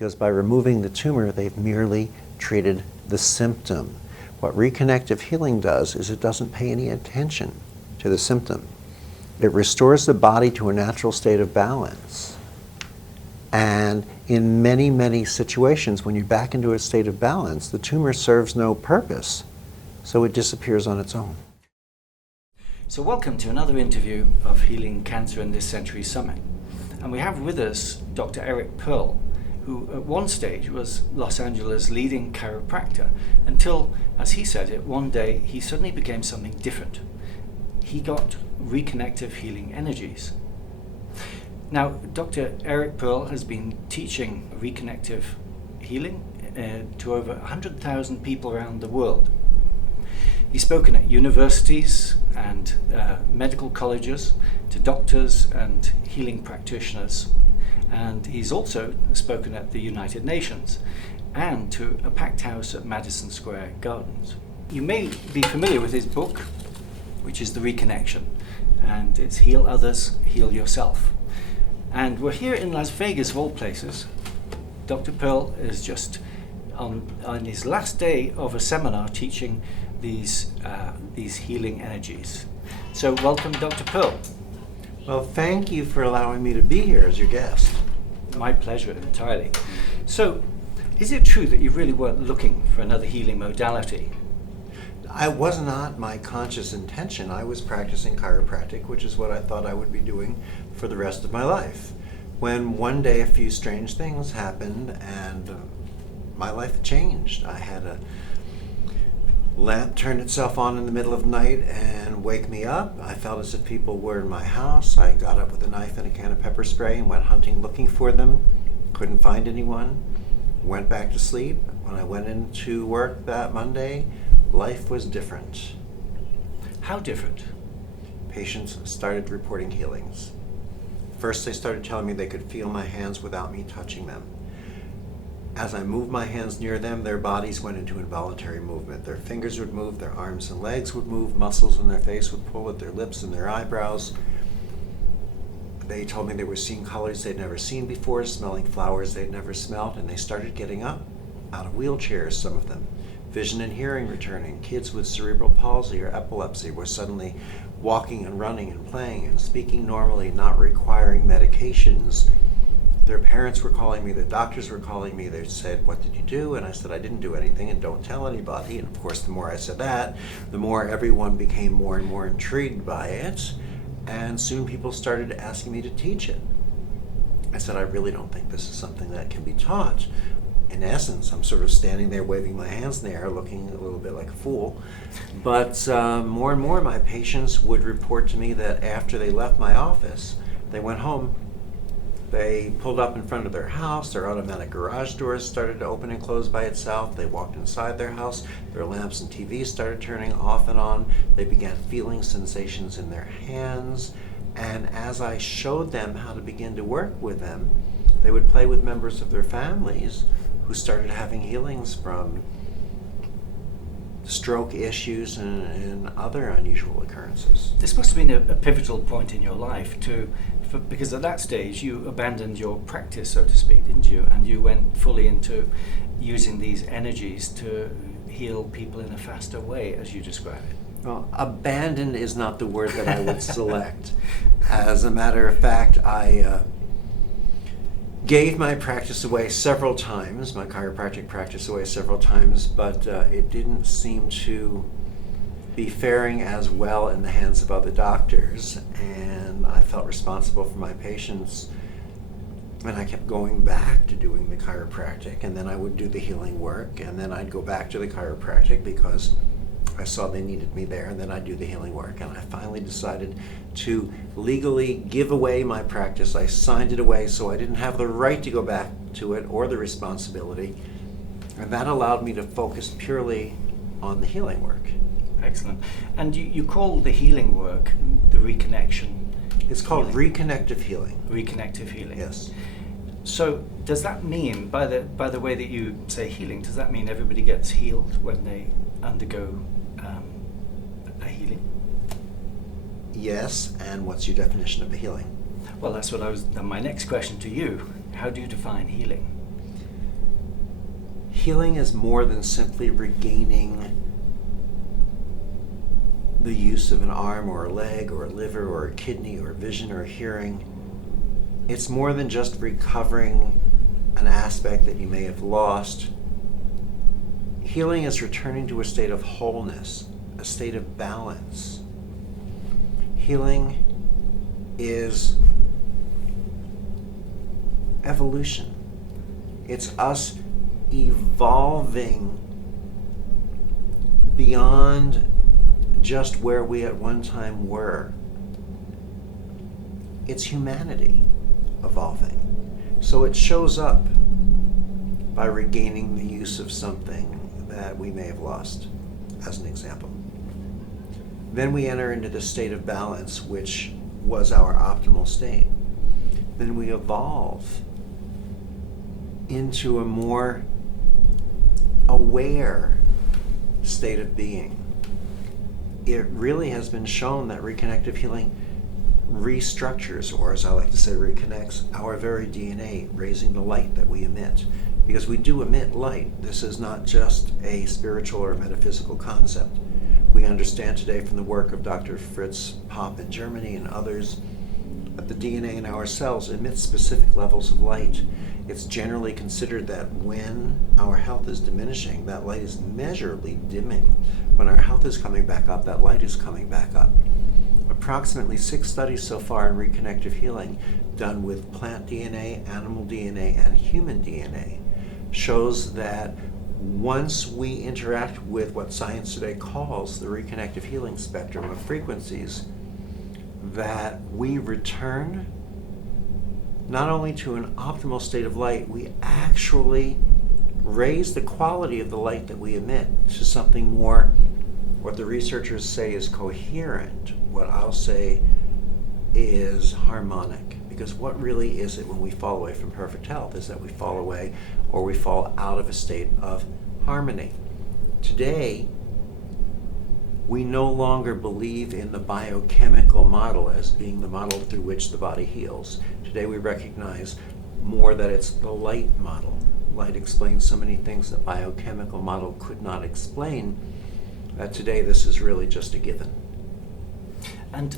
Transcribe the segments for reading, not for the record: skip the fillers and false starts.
because by removing the tumor, they've merely treated the symptom. What reconnective healing does is it doesn't pay any attention to the symptom. It restores the body to a natural state of balance. And in many, many situations, when you're back into a state of balance, the tumor serves no purpose, so it disappears on its own. So welcome to another interview of Healing Cancer in this Century Summit. And we have with us Dr. Eric Pearl, who at one stage was Los Angeles' leading chiropractor, until, as he said it, one day he suddenly became something different. He got Reconnective Healing Energies. Now, Dr. Eric Pearl has been teaching Reconnective Healing to over 100,000 people around the world. He's spoken at universities and medical colleges, to doctors and healing practitioners, and he's also spoken at the United Nations and to a packed house at Madison Square Garden. You may be familiar with his book, which is The Reconnection, and it's Heal Others, Heal Yourself. And we're here in Las Vegas, of all places. Dr. Pearl is just on his last day of a seminar teaching these healing energies. So welcome, Dr. Pearl. Well, thank you for allowing me to be here as your guest. My pleasure, entirely. So, is it true that you really weren't looking for another healing modality? It was not my conscious intention. I was practicing chiropractic, which is what I thought I would be doing for the rest of my life. When one day a few strange things happened and my life changed. I had a lamp turn itself on in the middle of the night and wake me up. I felt as if people were in my house. I got up with a knife and a can of pepper spray and went hunting looking for them. Couldn't find anyone. Went back to sleep. When I went into work that Monday, life was different. How different? Patients started reporting healings. First, they started telling me they could feel my hands without me touching them. As I moved my hands near them, their bodies went into involuntary movement. Their fingers would move, their arms and legs would move, muscles in their face would pull at their lips and their eyebrows. They told me they were seeing colors they'd never seen before, smelling flowers they'd never smelled, and they started getting up out of wheelchairs, some of them. Vision and hearing returning. Kids with cerebral palsy or epilepsy were suddenly walking and running and playing and speaking normally, not requiring medications. Their parents were calling me, the doctors were calling me. They said, "What did you do?" And I said, "I didn't do anything, and don't tell anybody." And of course, the more I said that, the more everyone became more and more intrigued by it. And soon people started asking me to teach it. I said, "I really don't think this is something that can be taught." In essence, I'm sort of standing there waving my hands in the air, looking a little bit like a fool. But more and more, my patients would report to me that after they left my office, they went home. They pulled up in front of their house, their automatic garage doors started to open and close by itself. They walked inside their house, their lamps and TVs started turning off and on. They began feeling sensations in their hands. And as I showed them how to begin to work with them, they would play with members of their families who started having healings from stroke issues and other unusual occurrences. This must have been a pivotal point in your life because at that stage you abandoned your practice, so to speak, didn't you? And you went fully into using these energies to heal people in a faster way, as you describe it. Well, abandoned is not the word that I would select. As a matter of fact, I gave my practice away several times, my chiropractic practice away several times, but it didn't seem to be faring as well in the hands of other doctors, and I felt responsible for my patients, and I kept going back to doing the chiropractic, and then I would do the healing work, and then I'd go back to the chiropractic because I saw they needed me there, and then I'd do the healing work, and I finally decided to legally give away my practice. I signed it away so I didn't have the right to go back to it or the responsibility, and that allowed me to focus purely on the healing work. Excellent. And you call the healing work the reconnection? It's called Reconnective Healing. Reconnective Healing. Yes. So does that mean, by the way that you say healing, does that mean everybody gets healed when they undergo a healing? Yes, and what's your definition of a healing? Well, that's what my next question to you. How do you define healing? Healing is more than simply regaining the use of an arm or a leg or a liver or a kidney or vision or hearing. It's more than just recovering an aspect that you may have lost. Healing is returning to a state of wholeness, a state of balance. Healing is evolution. It's us evolving beyond just where we at one time were. It's humanity evolving. So it shows up by regaining the use of something that we may have lost, as an example. Then we enter into the state of balance, which was our optimal state. Then we evolve into a more aware state of being. It really has been shown that reconnective healing restructures, or as I like to say, reconnects our very DNA, raising the light that we emit. Because we do emit light. This is not just a spiritual or metaphysical concept. We understand today from the work of Dr. Fritz Popp in Germany and others that the DNA in our cells emits specific levels of light. It's generally considered that when our health is diminishing, that light is measurably dimming. When our health is coming back up, that light is coming back up. Approximately 6 studies so far in reconnective healing, done with plant DNA, animal DNA, and human DNA, shows that once we interact with what science today calls the reconnective healing spectrum of frequencies, that we return not only to an optimal state of light, we actually raise the quality of the light that we emit to something more, what the researchers say is coherent, what I'll say is harmonic. Because what really is it when we fall away from perfect health is that we fall away or we fall out of a state of harmony. Today, we no longer believe in the biochemical model as being the model through which the body heals. Today we recognize more that it's the light model. Light explains so many things that biochemical model could not explain, that today this is really just a given. And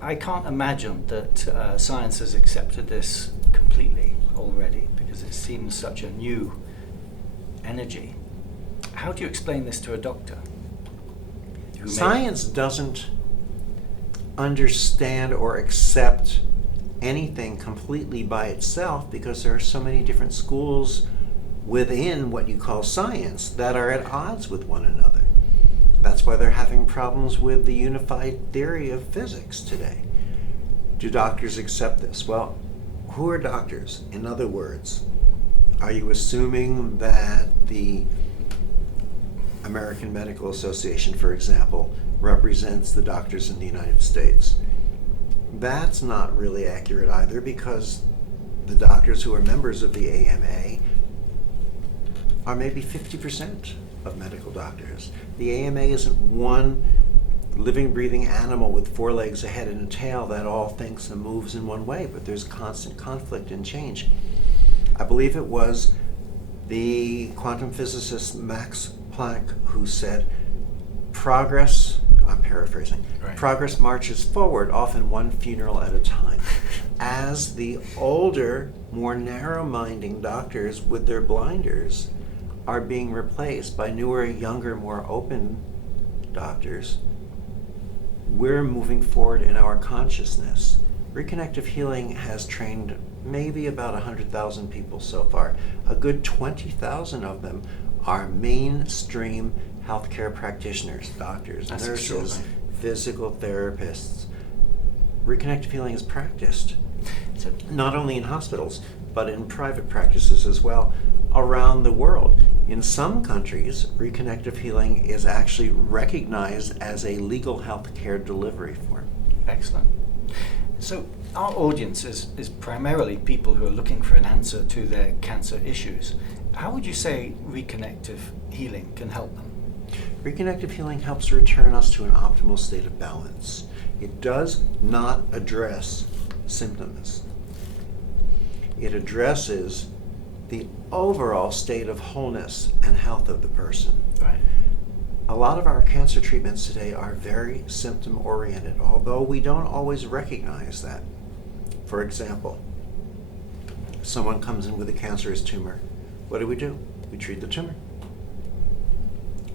I can't imagine that science has accepted this completely already, because it seems such a new energy. How do you explain this to a doctor? Science doesn't understand or accept anything completely by itself, because there are so many different schools within what you call science that are at odds with one another. That's why they're having problems with the unified theory of physics today. Do doctors accept this? Well, who are doctors? In other words, are you assuming that the American Medical Association, for example, represents the doctors in the United States? That's not really accurate either, because the doctors who are members of the AMA are maybe 50% of medical doctors. The AMA isn't one living, breathing animal with 4 legs, a head, and a tail that all thinks and moves in one way, but there's constant conflict and change. I believe it was the quantum physicist Max Planck who said, progress, I'm paraphrasing, right, progress marches forward, often one funeral at a time. As the older, more narrow-minded doctors with their blinders are being replaced by newer, younger, more open doctors, we're moving forward in our consciousness. Reconnective Healing has trained maybe about 100,000 people so far. A good 20,000 of them are mainstream healthcare practitioners, doctors, That's nurses, physical therapists. Reconnective Healing is practiced not only in hospitals, but in private practices as well around the world. In some countries, reconnective healing is actually recognized as a legal healthcare delivery form. Excellent. So our audience is primarily people who are looking for an answer to their cancer issues. How would you say reconnective healing can help them? Reconnective healing helps return us to an optimal state of balance. It does not address symptoms. It addresses the overall state of wholeness and health of the person. Right. A lot of our cancer treatments today are very symptom-oriented, although we don't always recognize that. For example, someone comes in with a cancerous tumor. What do? We treat the tumor.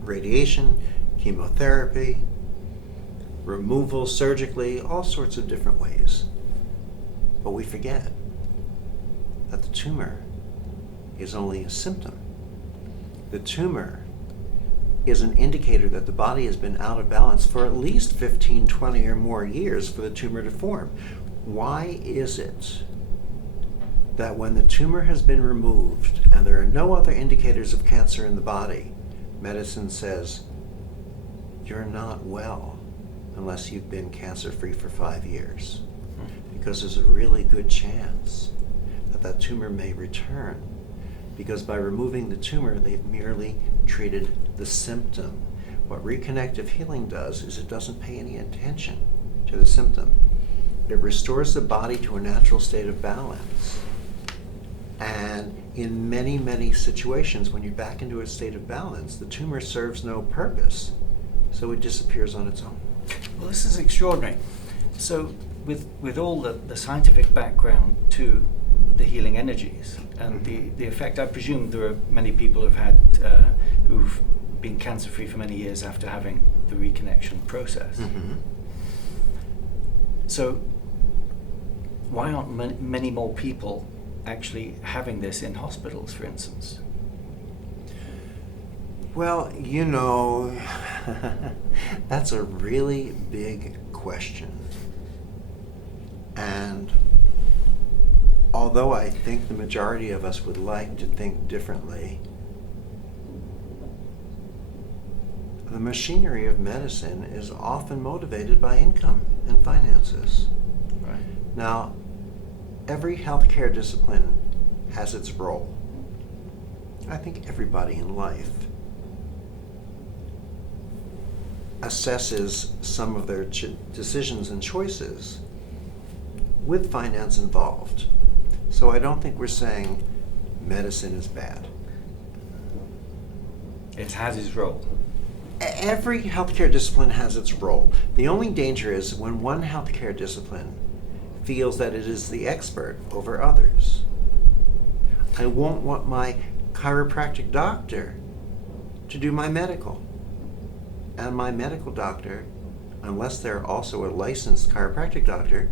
Radiation, chemotherapy, removal surgically, all sorts of different ways. But we forget that the tumor is only a symptom. The tumor is an indicator that the body has been out of balance for at least 15, 20 or more years for the tumor to form. Why is it that when the tumor has been removed and there are no other indicators of cancer in the body, medicine says, you're not well unless you've been cancer-free for 5 years? Because there's a really good chance that that tumor may return. Because by removing the tumor, they've merely treated the symptom. What reconnective healing does is it doesn't pay any attention to the symptom. It restores the body to a natural state of balance. And in many, many situations, when you're back into a state of balance, the tumor serves no purpose. So it disappears on its own. Well, this is extraordinary. So with all the scientific background to the healing energies and the effect, I presume there are many people who've been cancer-free for many years after having the reconnection process. Mm-hmm. So why aren't many more people actually having this in hospitals, for instance? Well, that's a really big question. And although I think the majority of us would like to think differently, the machinery of medicine is often motivated by income and finances. Right. Now, every healthcare discipline has its role. I think everybody in life assesses some of their decisions and choices with finance involved. So I don't think we're saying medicine is bad. It has its role. Every healthcare discipline has its role. The only danger is when one healthcare discipline feels that it is the expert over others. I won't want my chiropractic doctor to do my medical. And my medical doctor, unless they're also a licensed chiropractic doctor,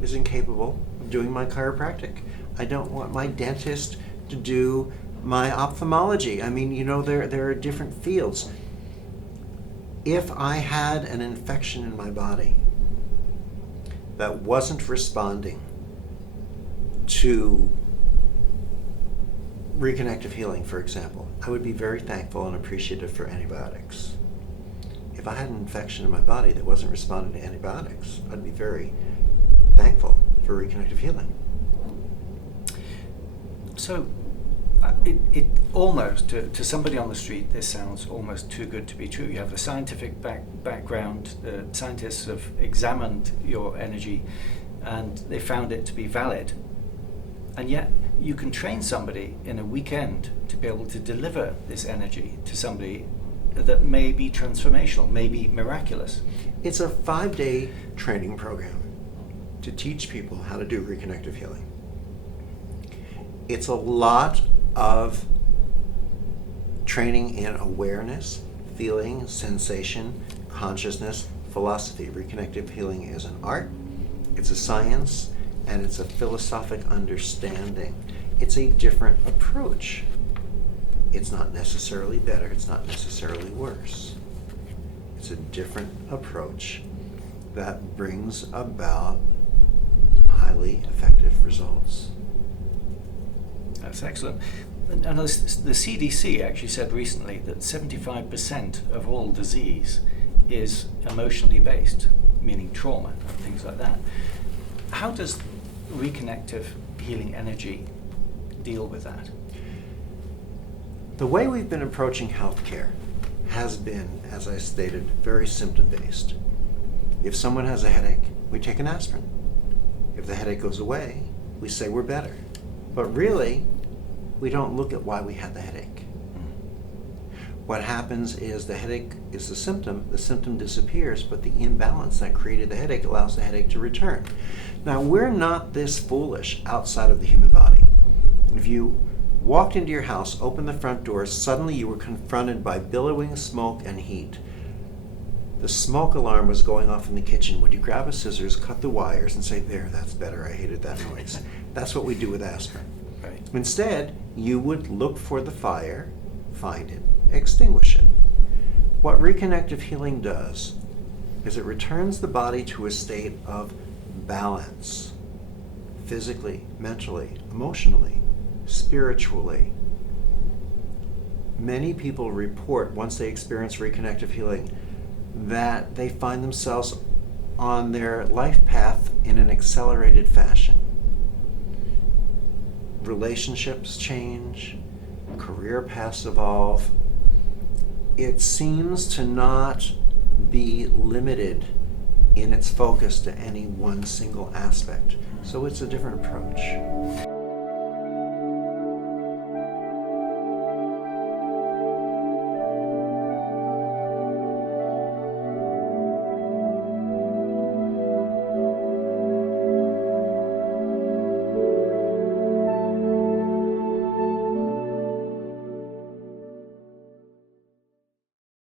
is incapable of doing my chiropractic. I don't want my dentist to do my ophthalmology. I mean, there are different fields. If I had an infection in my body that wasn't responding to reconnective healing, for example, I would be very thankful and appreciative for antibiotics. If I had an infection in my body that wasn't responding to antibiotics, I'd be very thankful for reconnective healing. So it almost, to somebody on the street, this sounds almost too good to be true. You have the scientific background, the scientists have examined your energy and they found it to be valid. And yet you can train somebody in a weekend to be able to deliver this energy to somebody that may be transformational, may be miraculous. It's a 5-day training program to teach people how to do reconnective healing. It's a lot of training in awareness, feeling, sensation, consciousness, philosophy. Reconnective healing is an art, it's a science, and it's a philosophic understanding. It's a different approach. It's not necessarily better, it's not necessarily worse. It's a different approach that brings about highly effective results. That's excellent. And the CDC actually said recently that 75% of all disease is emotionally based, meaning trauma and things like that. How does reconnective healing energy deal with that? The way we've been approaching healthcare has been, as I stated, very symptom-based. If someone has a headache, we take an aspirin. If the headache goes away, we say we're better. But really, we don't look at why we had the headache. What happens is the headache is the symptom disappears, but the imbalance that created the headache allows the headache to return. Now, we're not this foolish outside of the human body. If you walked into your house, opened the front door, suddenly you were confronted by billowing smoke and heat. The smoke alarm was going off in the kitchen. Would you grab a scissors, cut the wires, and say, there, that's better, I hated that noise? That's what we do with aspirin. Right. Instead, you would look for the fire, find it, extinguish it. What reconnective healing does is it returns the body to a state of balance, physically, mentally, emotionally, spiritually. Many people report, once they experience reconnective healing, that they find themselves on their life path in an accelerated fashion. Relationships change, career paths evolve. It seems to not be limited in its focus to any one single aspect. So it's a different approach.